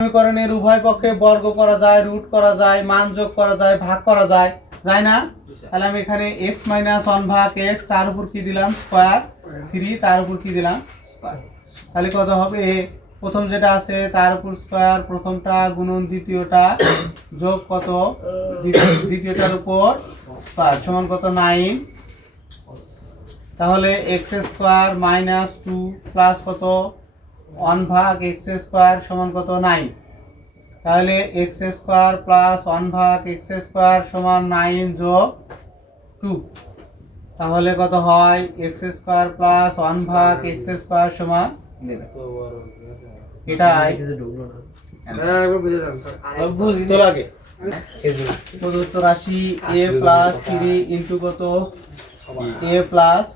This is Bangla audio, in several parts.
সমীকরণের উভয় পক্ষে বর্গ করা যায়, রুট করা যায়, মান যোগ করা যায়, ভাগ করা যায়, যায় না? তাহলে আমি এখানে x - 1 ভাগ x, তার উপর কি দিলাম স্কয়ার 3, তার উপর কি দিলাম স্কয়ার। তাহলে কত হবে? প্রথম যেটা আছে তার উপর স্কয়ার, প্রথমটা গুণন দ্বিতীয়টা যোগ কত দ্বিতীয়টার উপর স্কয়ার সমান কত 9। তাহলে x স্কয়ার মাইনাস 2 প্লাস কত 1 ভাগ x স্কয়ার সমান কত 9। তাহলে x স্কয়ার প্লাস 1 ভাগ x স্কয়ার সমান 9 যোগ 2। তাহলে কত হয়? x স্কয়ার প্লাস 1 ভাগ x স্কয়ার সমান 11। এটাই বুঝতে লাগে। প্রদত্ত রাশি a প্লাস 3 ইনটু কত a প্লাস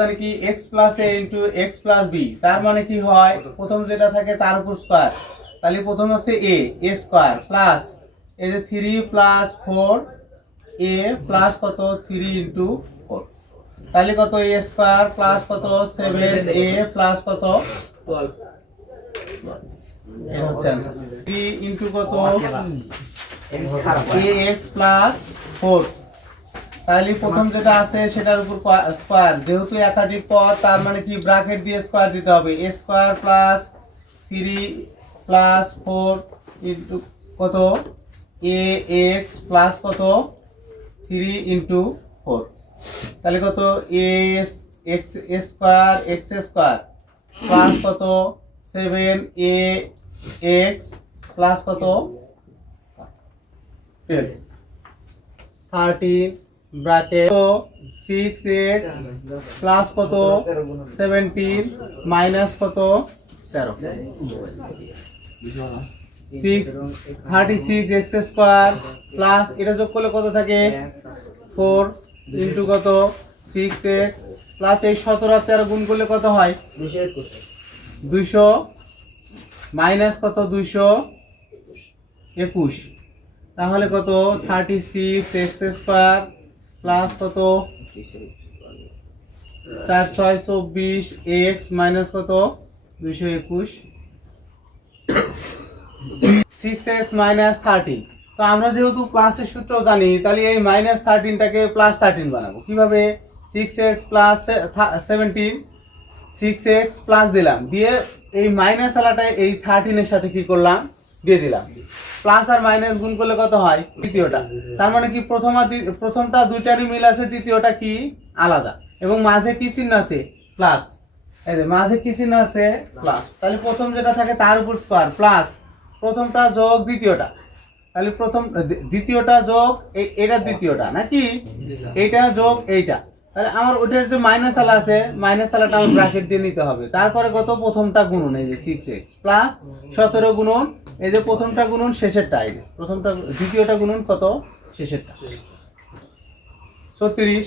জানি কি x plus a into x plus b, তার মানে কি হয়? প্রথম যেটা থাকে তার উপর স্কয়ার, তাহলে প্রথম আছে a স্কয়ার প্লাস এই যে 3 প্লাস 4 a প্লাস কত 3 ইনটু 4, তাহলে কত a স্কয়ার প্লাস কত 7 a প্লাস কত 12। এটা হচ্ছে आंसर। 3 ইনটু কত ax প্লাস 4, তাহলে প্রথম যেটা আছে সেটার উপর স্কয়ার, যেহেতু একাধিক পদ তার মানে কি ব্র্যাকেট দিয়ে স্কয়ার দিতে হবে। a square plus 3 plus 4 into কত ax প্লাস কত 3 ইনটু 4, তাহলে কত x square x square plus কত 7ax প্লাস কত 13 ব্র্যাকেট 6x প্লাস কত 17 মাইনাস কত 13। 36x স্কয়ার প্লাস এটা যোগ করলে কত থাকে 4 ইনটু কত 6x প্লাস এই 17 আর 13 গুণ করলে কত হয় 200 মাইনাস কত 221। তাহলে কত 36x স্কয়ার প্লাস কত 4 6 24 x মাইনাস কত 221। 6x মাইনাস 13, তো আমরা যেহেতু প্লাসের সূত্র জানি, তাহলে এই মাইনাস 13টাকে প্লাস 13 বানাবো কিভাবে? 6x প্লাস 17, 6x প্লাস দিলাম, দিয়ে এই মাইনাস আলাটা এই 13 এর সাথে কি করলাম দিয়ে দিলাম। প্লাস আর মাইনাস গুণ করলে কত হয় দ্বিতীয়টা, তার মানে কি প্রথমটা দুইটারই মিল আছে, দ্বিতীয়টা কি আলাদা, এবং মাঝে কি চিহ্ন আছে প্লাস, এই যে মাঝে কি চিহ্ন আছে প্লাস। তাহলে প্রথম যেটা থাকে তার উপর স্কয়ার প্লাস প্রথমটা যোগ দ্বিতীয়টা, তাহলে প্রথম দ্বিতীয়টা যোগ এটা দ্বিতীয়টা নাকি এইটা যোগ এইটা, তাহলে আমার ওটার যে মাইনাস আলা আছে মাইনাস আলাটা আমার ব্র্যাকেট দিয়ে নিতে হবে। তারপরে কত প্রথমটা গুণন এই যে 6x প্লাস 17 গুণন এই যে প্রথমটা গুণন শেষেরটা, এই যে প্রথমটা দ্বিতীয়টা গুণন কত শেষেরটা 36।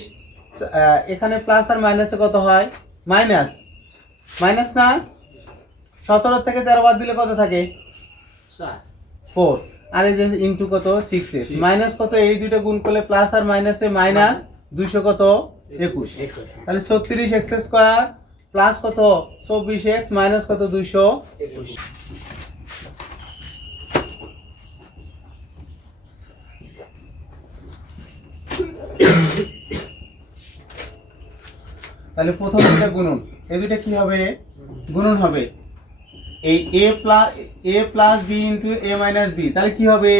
এখানে প্লাস আর মাইনাসে কত হয় মাইনাস, মাইনাস না 17 থেকে 13 বাদ দিলে কত থাকে 4, আর এই যে ইনটু কত 6x মাইনাস কত এই দুটো গুণ করলে প্লাস আর মাইনাসে মাইনাস 200 কত 21। তাহলে 36x স্কয়ার প্লাস কত 24x মাইনাস কত 221। তাহলে প্রথম দুটো গুণন, এই দুটো কি হবে গুণন হবে, এই a plus b into a minus b, তাহলে কি হবে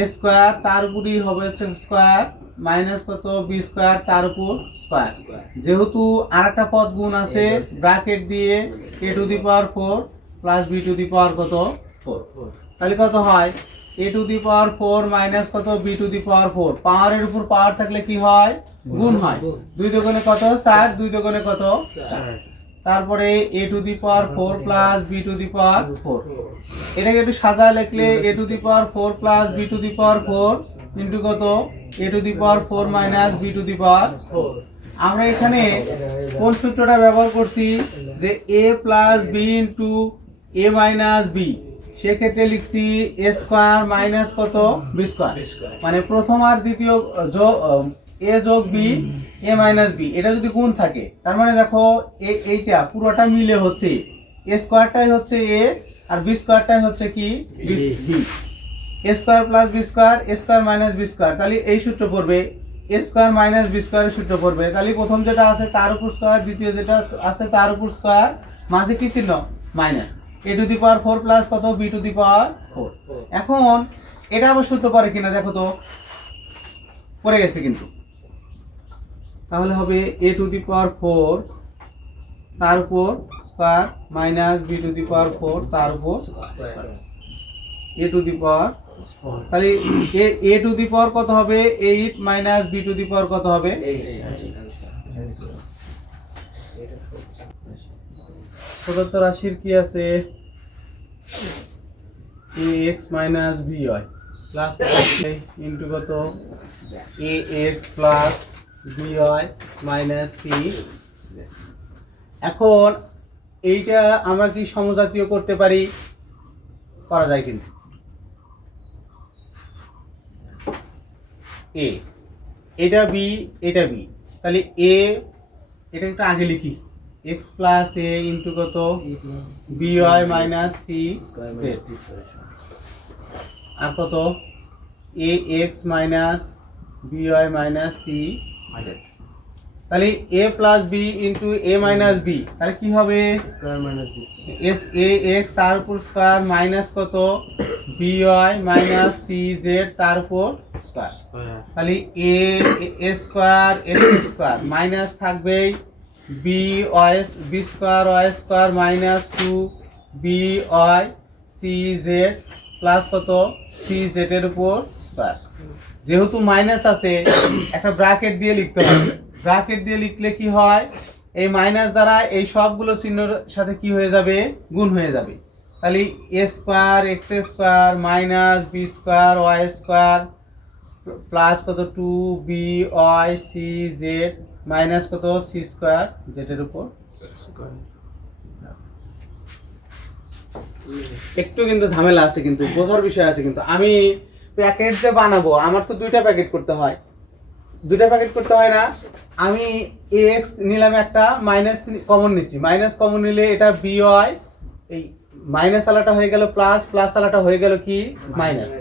a স্কয়ার তার উপরই হবে হচ্ছে স্কয়ার মাইনাস কত b স্কয়ার তার উপর স্কয়ার, যেহেতু আরেকটা পদ গুণ আছে ব্র্যাকেট দিয়ে a to the power 4 plus b to the power কত 4, তাহলে কত হয় a to the power 4 minus কত b টু দি পাওয়ার 4, পাওয়ারের উপর পাওয়ার থাকলে কি হয় গুণ হয়, 2 দুগুণে কত 4, 2 দুগুণে কত 4, তারপরে a to the power 4 plus b to the power 4, এটাকে একটু সাজায় লিখলে a to the power 4 plus b to the power 4 into কত a to the power 4 minus b to the power 4। আমরা এখানে কোন সূত্রটা ব্যবহার করছি যে a plus b into a minus b, সেক্ষেত্রে লিখছি a স্কয়ার মাইনাস কত b স্কয়ার, মানে প্রথম আর দ্বিতীয় যোগ a যোগ b a মাইনাস b, এটা যদি গুণ থাকে তার মানে দেখো এইটা পুরোটা মিলে হচ্ছে এ স্কোয়ারটাই হচ্ছে এ আর বি স্কোয়ারটাই হচ্ছে কি বি। এ স্কোয়ার প্লাস বি স্কোয়ার, এ স্কোয়ার মাইনাস বি স্কোয়ার, তাহলে এই সূত্র পড়বে এ স্কোয়ার মাইনাস বি স্কোয়ারের সূত্র পড়বে। তাহলে প্রথম যেটা আছে তার উপর স্কোয়ার, দ্বিতীয় যেটা আছে তার উপর স্কোয়ার, মাঝে কি চিহ্ন minus. A two the power 4 plus কত বি টু দি পাওয়ার 4। এখন এটা আবার সূত্র পড়ে কিনা দেখো তো, পড়ে গেছে কিন্তু। তাহলে হবে এ টু দি পাওয়ার 4 তার উপর square minus B to the power 4 তার উপর এ টু দি পাওয়ার। তাহলে এ টু দি পাওয়ার কত হবে 8 minus B to the power কত হবে। প্রদত্ত রাশির কি আছে ax minus by plus into কত ax plus by minus c। এখন এইটা আমরা কি সমজাতীয় করতে পারি? করা যায় কিন্তু। এ এটা বি এটা বি, তাহলে এ এটা একটু আগে লিখি x প্লাস এ ইন্টু কত by মাইনাস সি জেড, আর কত A X minus by minus C Z. তাহলে A plus B into A minus B, তাহলে কি হবে এস এ এক্স তার উপর স্কোয়ার মাইনাস কত by মাইনাস সি জেড তার উপর স্কোয়ার। তাহলে A square X square minus থাকবে B square Y square minus 2 by C Z plus কত সি জেড এর উপর স্কোয়ার। যেহেতু মাইনাস আছে একটা ব্র্যাকেট দিয়ে লিখতে হবে। ব্র্যাকেট দিয়ে লিখলে কি হয়, এই মাইনাস দ্বারা এই সবগুলো চিহ্নের সাথে কি হয়ে যাবে, গুণ হয়ে যাবে। তাহলে A square X square minus B square Y square plus কত 2 by সি জেড মাইনাস কত সি স্কোয়ার জেড এর উপর। একটু কিন্তু ঝামেলা আছে, কিন্তু বোঝার বিষয় আছে। কিন্তু আমি প্যাকেট যে বানাবো আমার তো দুইটা প্যাকেট করতে হয়, দুইটা প্যাকেট করতে হয় না। আমি এক্স নিলাম একটা, মাইনাস কমন নিছি, মাইনাস কমন নিলে এটা বি হয়, এই মাইনাস আলাটা হয়ে গেল প্লাস, প্লাস আলাটা হয়ে গেল কি মাইনাস।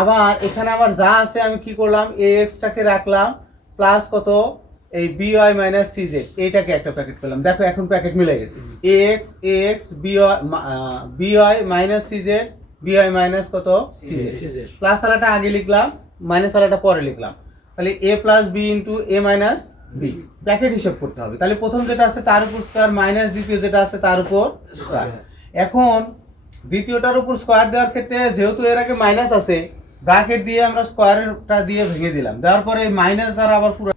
আবার এখানে আমার যা আছে আমি কি করলাম এ এক্সটাকে রাখলাম প্লাস কত এই B Y minus C Z, এইটাকে একটা প্যাকেট করলাম। দেখো এখন প্যাকেট মিলে গেছে, A X B Y minus C Z B Y minus কত সি জেড, প্লাস আলাটা আগে লিখলাম মাইনাস আলাটা পরে লিখলাম। তাহলে A plus B into A minus B, bracket হিসাব করতে হবে। তাহলে প্রথম যেটা আছে তার উপর স্কোয়ার মাইনাস দ্বিতীয় যেটা আছে তার উপর স্কোয়ার। এখন দ্বিতীয়টার উপর স্কোয়ার দেওয়ার ক্ষেত্রে যেহেতু এর আগে মাইনাস আছে, ব্র্যাকেট দিয়ে আমরা স্কোয়ারটা দিয়ে ভেঙে দিলাম, দেওয়ার পরে মাইনাস দ্বারা আবার পুরো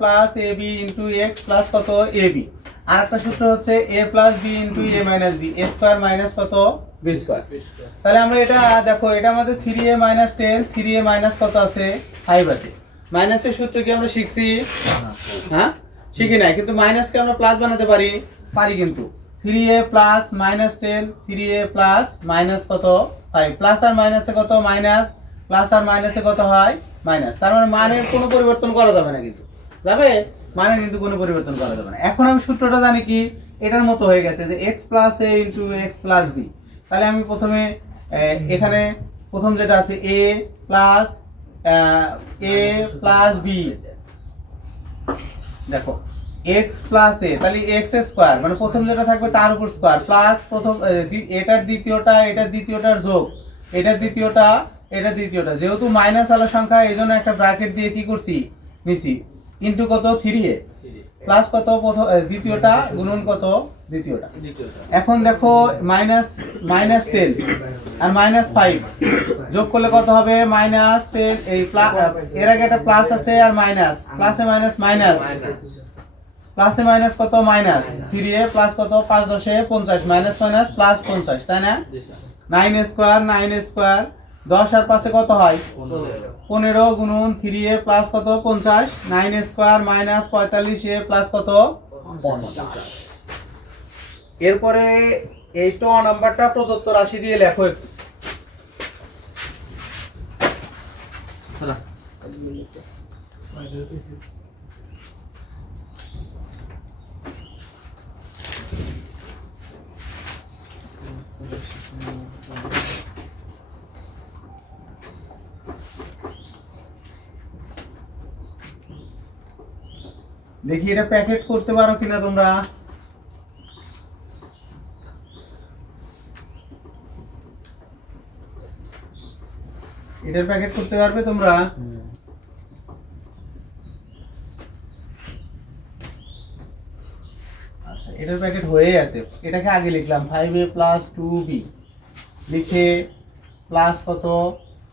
plus A B into x plus কত এ বি। আর একটা সূত্র হচ্ছে এ plus B into A minus B, A square minus কত বি স্কোয়ার। তাহলে আমরা এটা দেখো, এটা আমাদের 3a মাইনাস 10, 3a মাইনাস কত আছে 5 আছে। মাইনাসের সূত্র কি আমরা শিখছি? হ্যাঁ শিখি নাই, কিন্তু মাইনাসকে আমরা প্লাস বানাতে পারি, কিন্তু 3a plus minus 10, 3a plus minus কত 5, প্লাস আর মাইনাসে কত মাইনাস, প্লাস আর মাইনাসে কত হয় মাইনাস। তার মানে মানের কোনো পরিবর্তন করা যাবে না, কিন্তু যাবে মানে কিন্তু কোনো পরিবর্তন করা যাবে না। এখন আমি সূত্রটা জানি কি, এটার মতো হয়ে গেছে যে x plus a into x plus b. তাহলে আমি প্রথমে এখানে প্রথম যেটা আছে a প্লাস বি, দেখো x প্লাস a, তাহলে x স্কয়ার মানে প্রথম যেটা থাকবে তার উপর স্কয়ার, প্লাস প্রথম এটার দ্বিতীয়টা এটার দ্বিতীয়টার যোগ, এটার দ্বিতীয়টা এটার দ্বিতীয়টা, যেহেতু মাইনাস আলো সংখ্যা এই জন্য একটা ব্র্যাকেট দিয়ে কি করছি নিছি, ইনটু কত 3a প্লাস কত প্রথম দ্বিতীয়টা গুণন কত দ্বিতীয়টা। এখন দেখো মাইনাস 10 আর মাইনাস 5 যোগ করলে কত হবে মাইনাস 10, এই এর আগে একটা প্লাস আছে আর মাইনাস, প্লাসে মাইনাস মাইনাস, প্লাসে মাইনাস কত মাইনাস 3a প্লাস কত 5 10 50 মাইনাস মাইনাস প্লাস 50, তাই না? 9 স্কয়ার 10 আর 5 কত হয় 15 গুণন 3a প্লাস কত 50, 9 স্কয়ার মাইনাস 45a প্লাস কত 50। এরপরে এই ট নাম্বারটা প্রদত্ত রাশি দিয়ে লেখো একটু। দেখি এটা প্যাকেট করতে পারো কিনা তোমরা। এটার প্যাকেট করতে পারবে তোমরা? আচ্ছা এটার প্যাকেট হয়ে আছে, এটাকে আগে লিখলাম 5a প্লাস 2b লিখে প্লাস কত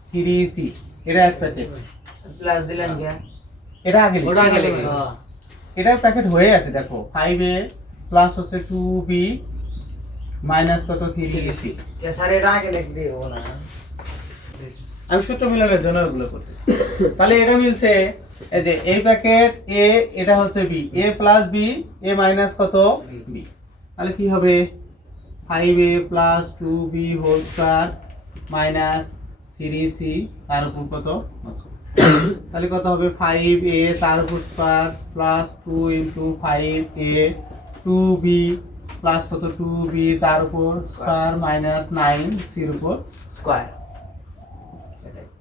3c, এটা এক প্যাকেট প্লাস দিলেন কে? এটা আগে লিখছি, ওটা আগে লিখলাম। এটার প্যাকেট হয়ে আছে দেখো, 5a প্লাস হচ্ছে 2b মাইনাস কত 3c। কে স্যার এটা আগে লিখ দিও না। আমি সূত্র মিলানোর জন্য এগুলো করতেছি। তাহলে এটা মিলছে এই যে এই প্যাকেট a, এটা হচ্ছে b, a plus b, a minus কত b। তাহলে কি হবে 5a plus 2b whole square minus 3c তার উপর কত, তাহলে কত হবে 5a তার উপর square plus 2 into 5a 2b plus কত 2b তার উপর স্কয়ার মাইনাস 9c এর উপর স্কয়ার।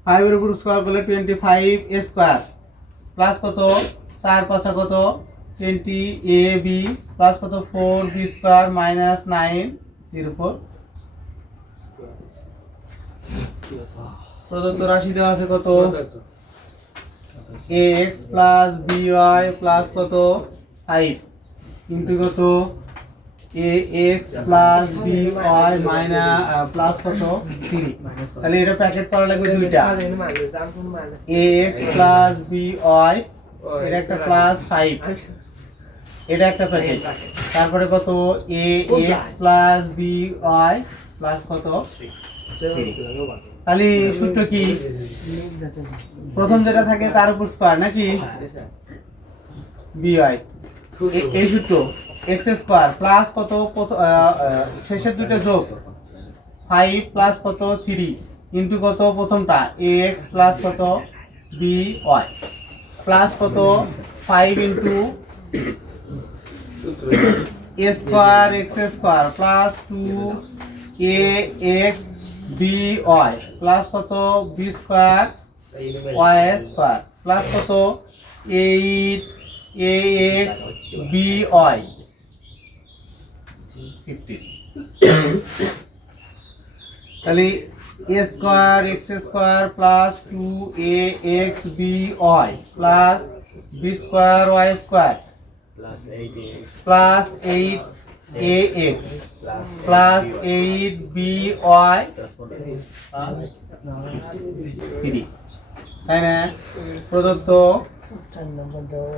5 এর উপর স্কয়ার করলে 25 a স্কয়ার প্লাস কত 4 5 কত 20ab প্লাস কত 4b স্কয়ার মাইনাস 9c এর উপর প্রদত্ত রাশি দেওয়া আছে কত ax প্লাস by প্লাস কত 5 ইনটু কত ax plus by minus plus কত 3। তাহলে এটা প্যাকেট করা লাগবে দুইটা, ax প্লাস by এটা একটা প্লাস 5, এটা একটা প্যাকেট, তারপরে কত ax প্লাস by প্লাস কত 3। তাহলে সূত্র কি, প্রথম যেটা থাকে তার উপর স্কয়ার নাকি by, এই সূত্র x স্কয়ার প্লাস কত শেষের দুটো যোগ 5 প্লাস কত 3 ইনটু কত প্রথমটা ax প্লাস কত by প্লাস কত 5 into a square x square plus 2ax by plus কত b square y square plus কত 8ax by 15। তাহলে a square x square plus 2ax by plus b square y square plus 8ax plus 8by 3, তাই না? প্রদত্ত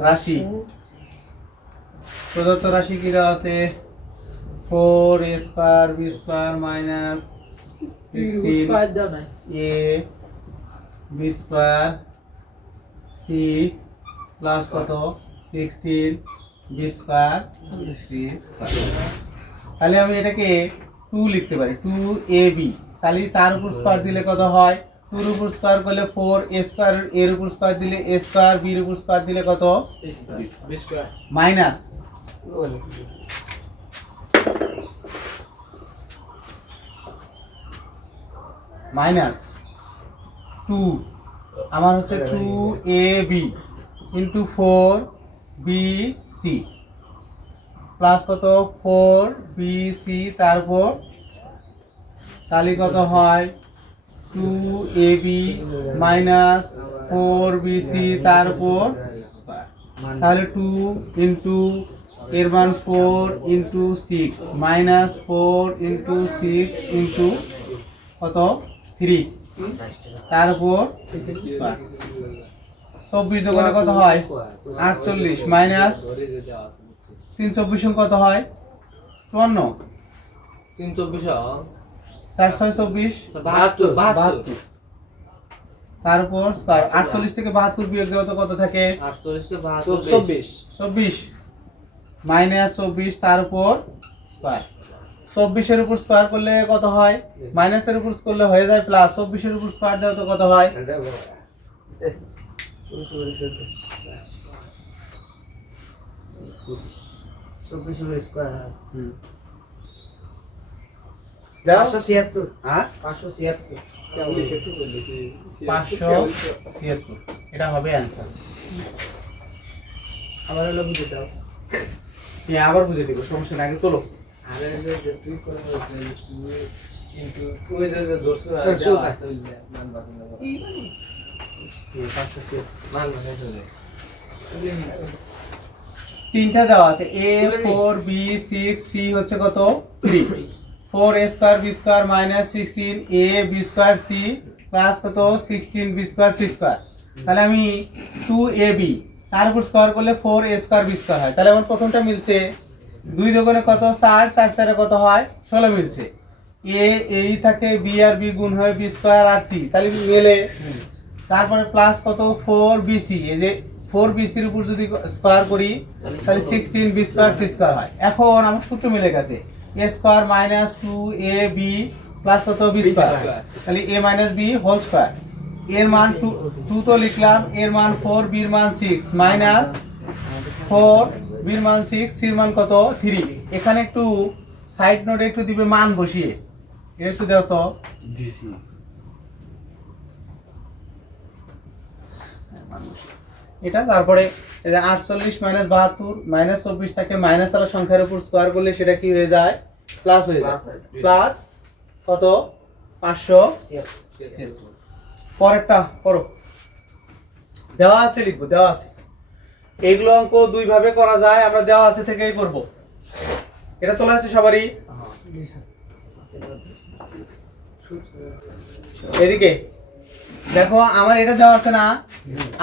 রাশি প্রদত্ত রাশি কি দেওয়া আছে 4a square b square minus 16 a b square c plus কত 16 b স্কয়ার c স্কয়ার। তাহলে আমি এটাকে 2 লিখতে পারি 2ab, তাহলে তার উপর স্কয়ার দিলে কত হয় 2 এর উপর স্কয়ার করলে 4 a স্কয়ার এর উপর স্কয়ার দিলে a স্কয়ার b এর উপর স্কয়ার দিলে কত b স্কয়ার মাইনাস মাইনাস 2 আমার হচ্ছে 2ab ইন্টু 4bc প্লাস কত 4bc তারপর তাহলে কত হয় 2ab মাইনাস 4bc তারপর স্কয়ার, তাহলে 2 ইন্টু এর মান 4 ইন্টু 6 মাইনাস 4 ইন্টু 6 ইন্টু কত 3 তারপর স্কয়ার 24 দোকানে কত হয় 48 মাইনাস 324 কত হয় 54 4 6 24 72 তারপর স্কয়ার 48 থেকে 72 বিয়োগ দেওয়া তো কত থাকে 24 মাইনাস 24 তারপর স্কয়ার 24 এর উপর স্কয়ার করলে কত হয় মাইনাসের উপর করলে হয়ে যায় প্লাস 24 এর উপর স্কয়ার দেওয়া তো কত হয় 24 স্কয়ার দাও 576 হ্যাঁ 576 576 এটা হবে অ্যানসার। আবার হলো বুঝে দাও হ্যাঁ আবার বুঝে দিব সমস্যা নাই, আগে তোলো আরে যে তুই করে কিন্তু তুই যে দর্শন আর মান বাদ না এই 576 মান বাদ হয়ে যায় তিনটা দেওয়া আছে a 4 b 6 c হচ্ছে কত 3 4 a square b square minus 16 a b square c plus কত 16 b স্কয়ার c স্কয়ার। তাহলে আমি 2ab তার উপর স্কয়ার করলে 4 a স্কয়ার b স্কয়ার হয়, তাহলে আমার প্রথমটা মিলছে 2 দোকানে কত 4 4 4 কত হয় 16 মিলছে a এই থাকে b আর b গুণ হয় b স্কয়ার আর c তাহলে মেলে। তারপরে প্লাস কত 4bc এই যে 4bc এর উপর যদি স্কয়ার করি তাহলে 16b স্কয়ার c স্কয়ার হয়। এখন আমার সূত্র মিলে গেছে a square minus 2ab plus কত b স্কয়ার, তাহলে a minus b whole square এর মান 2 তো লিখলাম, এর মান 4 b এর মান 6 মাইনাস 4 b এর মান 6 c এর মান কত 3। এখানে একটু সাইড নোটে একটু দিবে মান বসিয়ে এটা একটু দাও তো দিছি এটা। তারপরে এই যে 48 মাইনাস 72 মাইনাস 24 থেকে মাইনাস আলা সংখ্যার উপর স্কয়ার করলে সেটা কি হয়ে যায় প্লাস হয়ে যায় প্লাস কত 576। পরেরটা করো দেওয়া আছে লিখবো দেওয়া আছে, এগুলো অঙ্ক দুই ভাবে করা যায়, আমরা দেওয়া আছে থেকেই করব। এটা তোলা আছে সবারই এদিকে দেখো আমার এটা দেওয়া আছে না,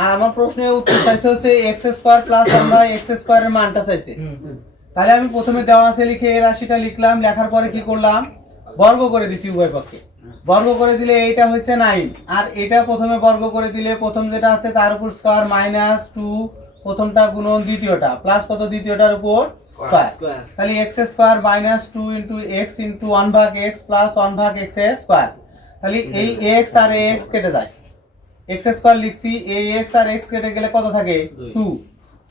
আর আমার প্রশ্নের উত্তর চাইছে হচ্ছে x স্কয়ার প্লাস 1/x স্কয়ারের মানটা চাইছে। তাহলে আমি প্রথমে দেওয়া আছে লিখে এই রাশিটা লিখলাম, লেখার পরে কি করলাম বর্গ করে দিছি উভয় পক্ষে, বর্গ করে দিলে এইটা হচ্ছে 9 আর এটা প্রথমে বর্গ করে দিলে প্রথম যেটা আছে তার উপর স্কয়ার মাইনাস 2 প্রথমটা গুণন দ্বিতীয়টা প্লাস কত দ্বিতীয়টার উপর স্কয়ার, তাহলে x square minus 2 into x into 1/x plus 1/x square. তাহলে এই x আর x কেটে যায়, x স্কয়ার লিখছি, এই x আর x কেটে গেলে কত থাকে 2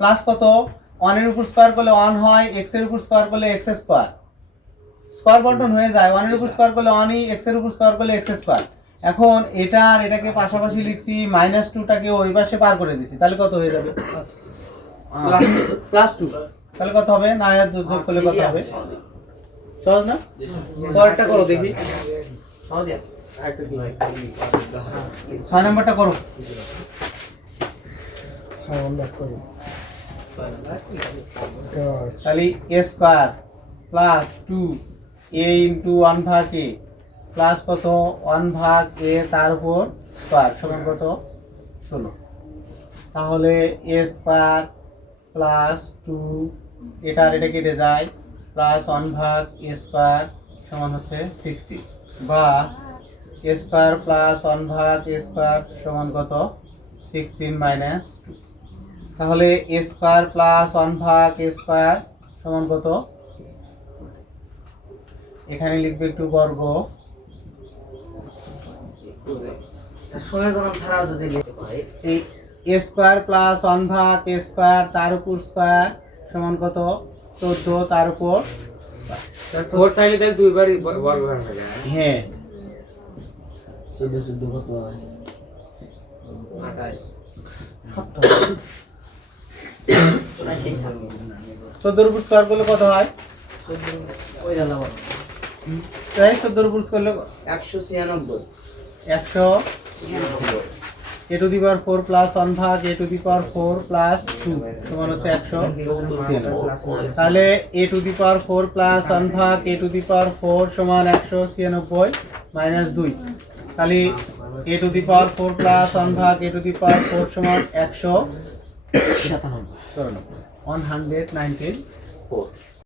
প্লাস কত 1 এর উপর স্কয়ার করলে 1 হয়, x এর উপর স্কয়ার করলে x স্কয়ার, স্কয়ার বন্টন হয়ে যায় 1 এর উপর স্কয়ার করলে 1 ই, x এর উপর স্কয়ার করলে x স্কয়ার। এখন এটা আর এটাকে পাশাপাশি লিখছি, মাইনাস 2 টাকে ওই পাশে পার করে দিছি, তাহলে কত হয়ে যাবে প্লাস 2, তাহলে কত হবে না আর যোগ করলে কত হবে সহজ না। পরেরটা করো দেখি, সহজ আছে আরেকটু কি হয় 6 নাম্বারটা করো 6 নাম্বার করি তাহলে a square plus 2a into 1/a plus কত 1/a তার উপর স্কয়ার সমান কত 16। তাহলে এ স্কোয়ার প্লাস 2 এটা আর এটা কেটে যায় প্লাস 1 ভাগ এ স্কোয়ার সমান হচ্ছে 60 বা এ স্কোয়ার প্লাস 1 ভাগ এ স্কোয়ার সমান কত 16 মাইনাস 2 তাহলে এ স্কোয়ার প্লাস 1 ভাগ এ স্কোয়ার সমান কত এখানে লিখবে একটু বর্গ সমীকরণ ছাড়াও যদি লিখতে পারি এই এ স্কোয়ার প্লাস 1 ভাগ এ স্কোয়ার তার উপর স্কোয়ার সমান কত 14 তার উপর ফোর থাকলে তাহলে দুইবারই বর্গ করা থাকে হ্যাঁ 14 কত হয় 14 উপর স্কোয়ার করলে কত হয় ওই দাদা বল তাই 14 উপর করলে 196 100 a to the power 4 plus 1 ভাগ a to the power 4 plus 2 সমান হচ্ছে 100 তাহলে a to the power 4 plus 1 ভাগ a টু দি পাওয়ার 4 সমান 196 মাইনাস 2 তাহলে a to the power 4 plus 1 ভাগ a টু দি পাওয়ার 4 সমান 197 194